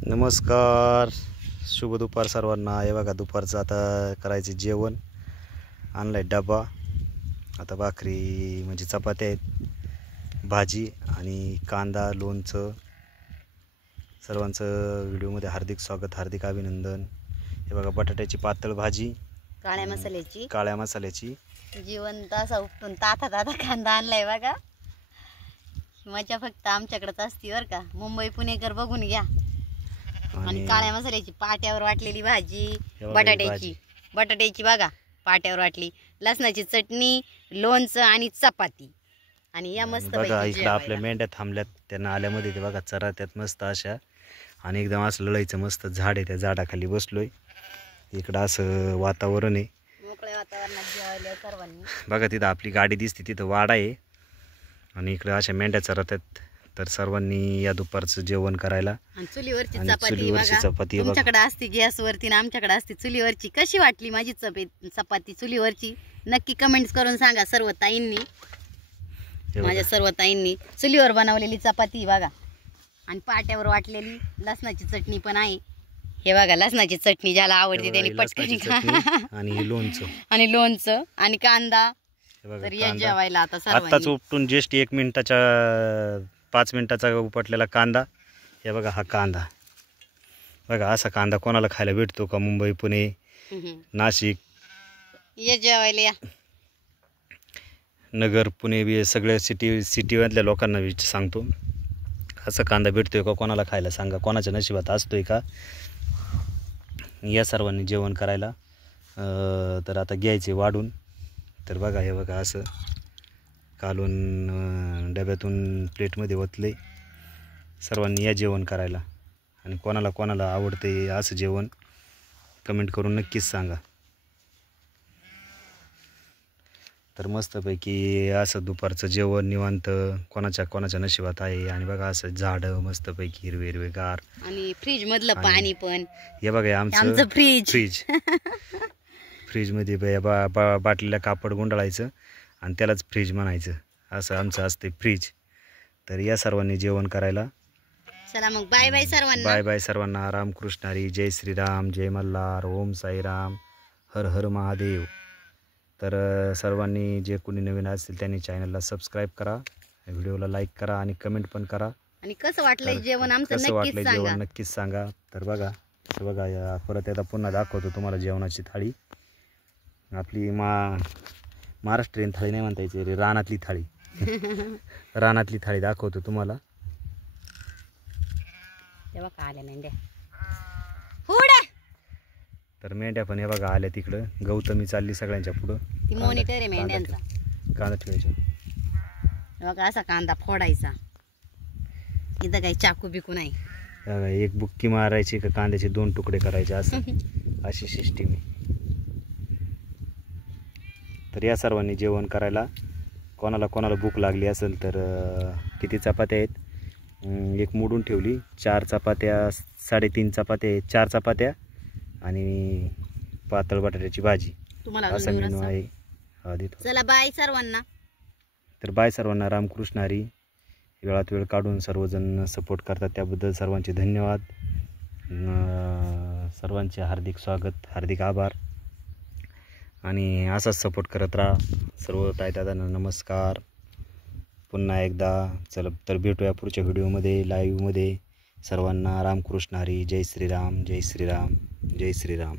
नमस्कार, शुभ दुपार सर्वांना. हे बघा दुपारचं आता करायचे जेवण. आणलाय डबा. आता भाकरी म्हणजे चपात्या आहेत, भाजी आणि कांदा, लोणचं. सर्वांचं व्हिडिओमध्ये हार्दिक स्वागत, हार्दिक अभिनंदन. हे बघा बटाट्याची पातळ भाजी काळ्या मसाल्याची जिवंत असा उपटून ताता कांदा आणलाय बघा. मजा फक्त आमच्याकडेच असती बरं का. मुंबई पुणेकर बघून घ्या. आणि काळ्या मसाल्याची पाट्यावर वाटलेली भाजी, बटाट्याची बघा पाट्यावर वाटली, लसणाची चटणी, लोणचं आणि चपाती. आणि या मस्त बघा इकडे आपल्या मेंढ्या थांबल्यात, त्यांना आल्यामध्ये ते बघा चरा त्यात मस्त अशा. आणि एकदम असं लढायचं मस्त झाड आहे, त्या झाडाखाली बसलोय. इकडं असं वातावरण आहे, मोकळ्या वातावरणात जेवायला सर्वांनी. बघा तिथं आपली गाडी दिसते, तिथं वाडा आहे आणि इकडं अशा मेंढ्या चरतात. तर सर्वांनी या दुपारचं जेवण करायला. चुलीवरची चपाती तुमच्याकडे असते गॅसवरती ना आमच्याकडे असते चुलीवरची. कशी वाटली माझी चपाती चुलीवरची नक्की कमेंट्स करून सांगा सर्व ताईंनी. माझ्या सर्व ताईंनी चुलीवर बनवलेली चपाती बघा. आणि पाट्यावर वाटलेली लसणाची चटणी पण आहे. हे बघा लसणाची चटणी ज्याला आवडते त्यांनी पटकन. आणि लोणचं आणि कांदा. तर या जेवायला आता आत्ताच उपटून जस्ट 1 मिनिटाच्या 5 मिनिटाचा उपटलेला कांदा. हे बघा हा कांदा बघा. असा कांदा कोणाला खायला भेटतो का? मुंबई, पुणे, नाशिक, ये जेवायला या. नगर, पुणे सगळ्या सिटीमधल्या लोकांना सांगतो, असा कांदा भेटतोय का कोणाला खायला सांगा. कोणाच्या नशिबात असतोय का? या सर्वांनी जेवण करायला. तर आता घ्यायचे वाढून. तर बघा हे बघा असं कालून डब्यातून प्लेटमध्ये ओतले. सर्वांनी या जेवण करायला. आणि कोणाला आवडते असं जेवण कमेंट करून नक्कीच सांगा. तर मस्तपैकी असं दुपारचं जेवण निवांत कोणाच्या नशिबात आहे. आणि बघा असं झाडं मस्तपैकी हिरवेगार. आणि फ्रीज मधलं पाणी पण हे बघा आमचं फ्रीज. फ्रीजमध्ये बाटलीला कापड गुंडाळायचं आणि त्यालाच फ्रीज म्हणायचं, असं आमचं असते फ्रीज. तर या सर्वांनी जेवण करायला. चला मग बाय बाय सर्वांना. बाय बाय सर्वांना. रामकृष्ण हरी. जय श्रीराम, जय मल्हार, ओम साईराम, हर हर महादेव. तर सर्वांनी जे कोणी नवीन असतील त्यांनी चॅनलला सबस्क्राईब करा, व्हिडिओला लाईक करा आणि कमेंट पण करा. आणि कसं वाटलं जेवण आमचं नक्कीच सांगा. तर बघा या परत आता पुन्हा दाखवतो तुम्हाला जेवणाची थाळी. आपली महाराष्ट्रीयन थाळी नाही म्हणता यायची रे, रानातली थाळी. रानातली थाळी दाखवतो तुम्हाला. तेव्हा आल्या मेंढ्या. तर मेंढ्या पण हे बघा आल्या तिकडं. गौतमी चालली सगळ्यांच्या पुढं. ती मॉनिटर आहे मेंढ्यांचा. कांदा ठेवायचा बघा असा कांदा फोडायचा. इथं काही चाकू बिकू नाही. एक बुक्की मारायची का कांद्याचे 2 तुकडे करायचे, असं अशी सिस्टीम आहे. तर या सर्वांनी जेवण करायला. कोणाला भूक लागली असेल तर किती चपात्या आहेत? एक मोडून ठेवली. 4 चपात्या, 3.5 चपात्या आहेत, 4 चपात्या आणि पातळ बटाट्याची भाजी. असा मेनू आहे. चला बाय सर्वांना. तर बाय सर्वांना. रामकृष्ण हरी. वेळात वेळ काढून सर्वजण सपोर्ट करतात त्याबद्दल सर्वांचे धन्यवाद. सर्वांचे हार्दिक स्वागत, हार्दिक आभार. आणि असाच सपोर्ट करत राहा. सर्व ताईदादांना नमस्कार पुन्हा एकदा. चला तर भेटूया पुढच्या व्हिडिओमध्ये, लाईव्हमध्ये. सर्वांना रामकृष्ण हरी. जय श्रीराम, जय श्रीराम, जय श्रीराम.